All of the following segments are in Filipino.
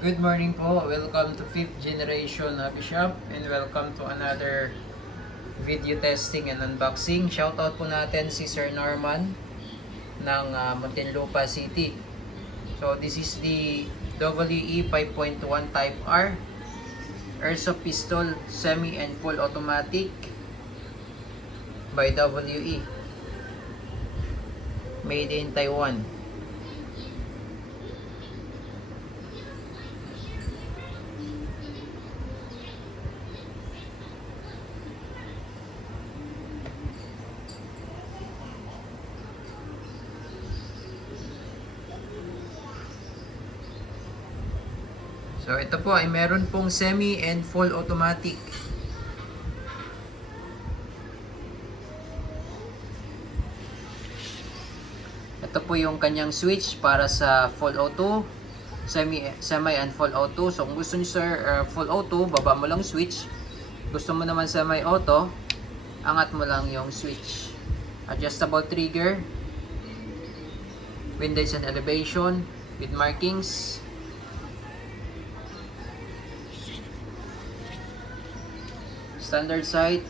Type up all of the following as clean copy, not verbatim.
Good morning po. Welcome to 5th Generation Hobby Shop and welcome to another video testing and unboxing. Shoutout po natin si Sir Norman ng Muntinlupa City. So this is the WE 5.1 Type R Airsoft Pistol Semi and Full Automatic by WE, made in Taiwan. So ito po ay meron pong semi and full automatic. Ito po yung kanyang switch para sa full auto, semi and full auto. So kung gusto niyo sir full auto, baba mo lang switch. Gusto mo naman semi auto, angat mo lang yung switch. Adjustable trigger, windows and elevation with markings. Standard sight.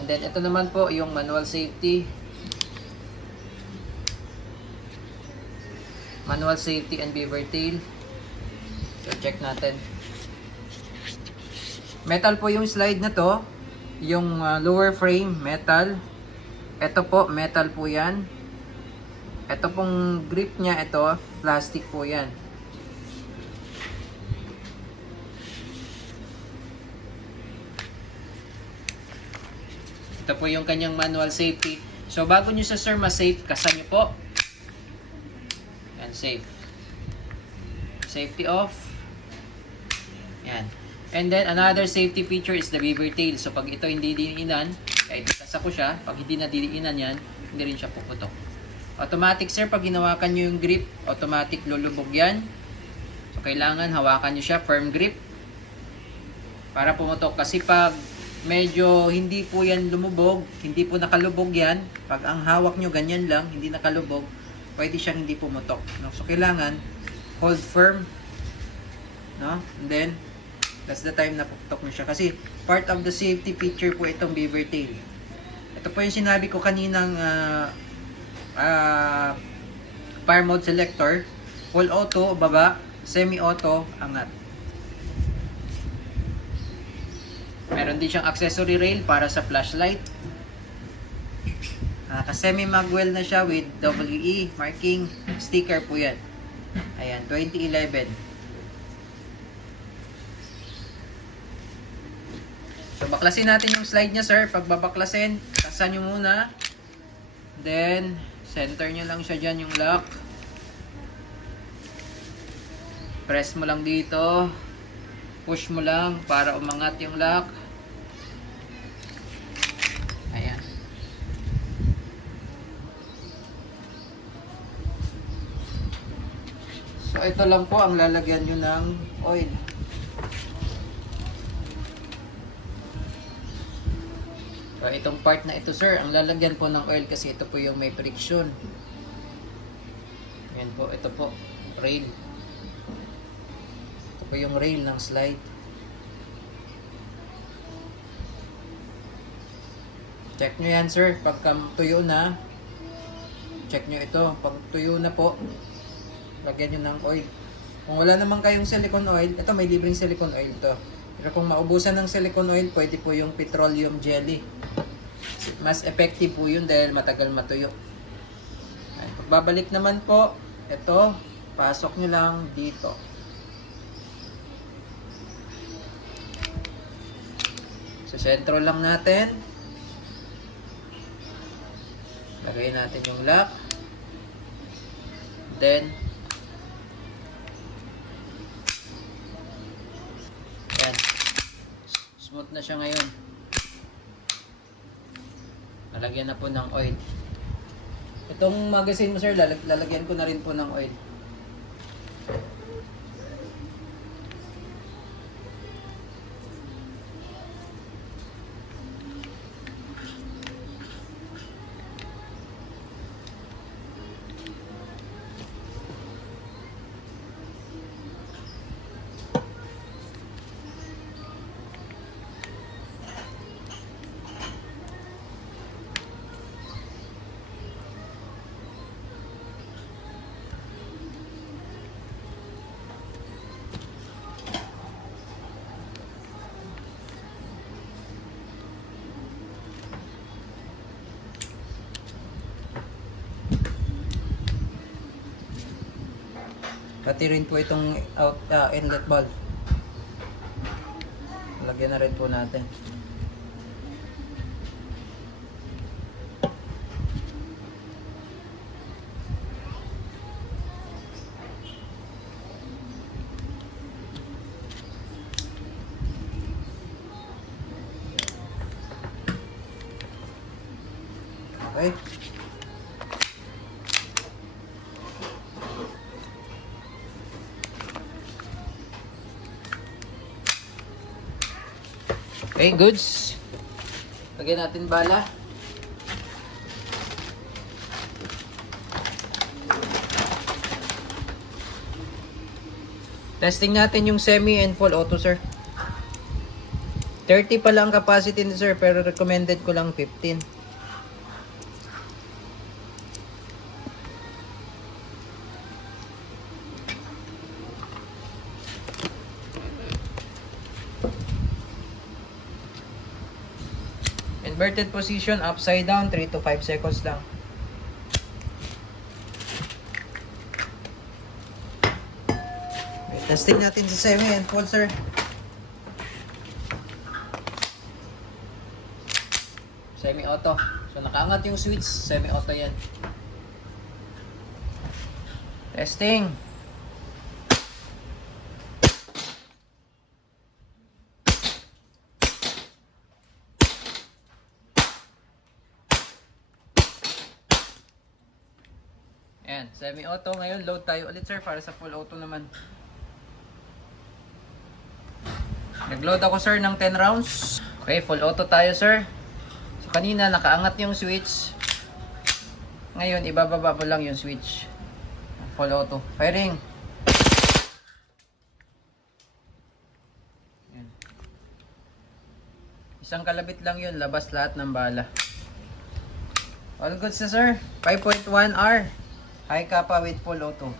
And then ito naman po yung manual safety. Manual safety and beaver tail. So check natin. Metal po yung slide na to. Yung lower frame metal. Ito po metal po yan. Ito pong grip niya, ito plastic po yan. Ito po yung kanyang manual safety. So bago nyo sa sir ma-safe, kasan nyo po. Yan, safe. Safety off. Yan. And then another safety feature is the beaver tail. So pag ito hindi diniinan, kahit itasa ko siya, pag hindi na diniinan yan, hindi rin siya puputok. Automatic sir, pag hinawakan nyo yung grip, automatic lulubog yan. So kailangan hawakan nyo siya, firm grip, para pumutok. Kasi pag medyo hindi po yan lumubog, hindi po nakalubog yan, pag ang hawak nyo ganyan lang, hindi nakalubog, pwede siyang hindi pumutok. No? So kailangan hold firm, no? And then that's the time na puputok nyo siya. Kasi part of the safety feature po itong beaver tail. Ito po yung sinabi ko kaninang fire mode selector. Full auto, baba. Semi auto, angat. Meron din siyang accessory rail para sa flashlight. Naka-semi magwell na siya with WE marking sticker po yan. Ayan, 2011. So baklasin natin yung slide niya sir. Pag babaklasin, tasan nyo muna. Then, center nyo lang siya dyan yung lock. Press mo lang dito. Push mo lang para umangat yung lock. Ayan. So ito lang po ang lalagyan nyo ng oil. So itong part na ito sir, ang lalagyan po ng oil kasi ito po yung may friction. Ayan po, ito po, rail. Ito po yung rail ng slide. Check nyo yan sir, pagka tuyo na, check nyo ito. Pag tuyo na po, lagyan nyo ng oil. Kung wala naman kayong silicone oil, ito may libreng silicone oil to. Pero kung maubusan ng silicone oil, pwede po yung petroleum jelly. Mas effective po yun dahil matagal matuyo. Pagbabalik naman po, ito, pasok nyo lang dito. Sa sentro lang natin. Lagay natin yung lock. Then, yan. Smooth na siya ngayon. Lalagyan na po ng oil. Itong magazine mo sir, lalagyan ko na rin po ng oil. Pati rin po itong inlet valve. Lagyan na rin po natin. Okay. Okay, goods. Lagyan natin bala. Testing natin yung semi and full auto, sir. 30 pa lang capacity ni sir, pero recommended ko lang 15. Inverted position, upside down, 3 to 5 seconds lang. Okay, testing natin sa semi and full, sir. Semi-auto. So, nakaangat yung switch, semi-auto yan. Testing. Ayan, semi-auto. Ngayon, load tayo ulit, sir, para sa full auto naman. Nag-load ako, sir, ng 10 rounds. Okay, full auto tayo, sir. So, kanina, nakaangat yung switch. Ngayon, ibababa mo lang yung switch. Full auto. Firing. Ayan. Isang kalabit lang yun, labas lahat ng bala. All goods na, sir. 5.1 R. High kappa with full auto.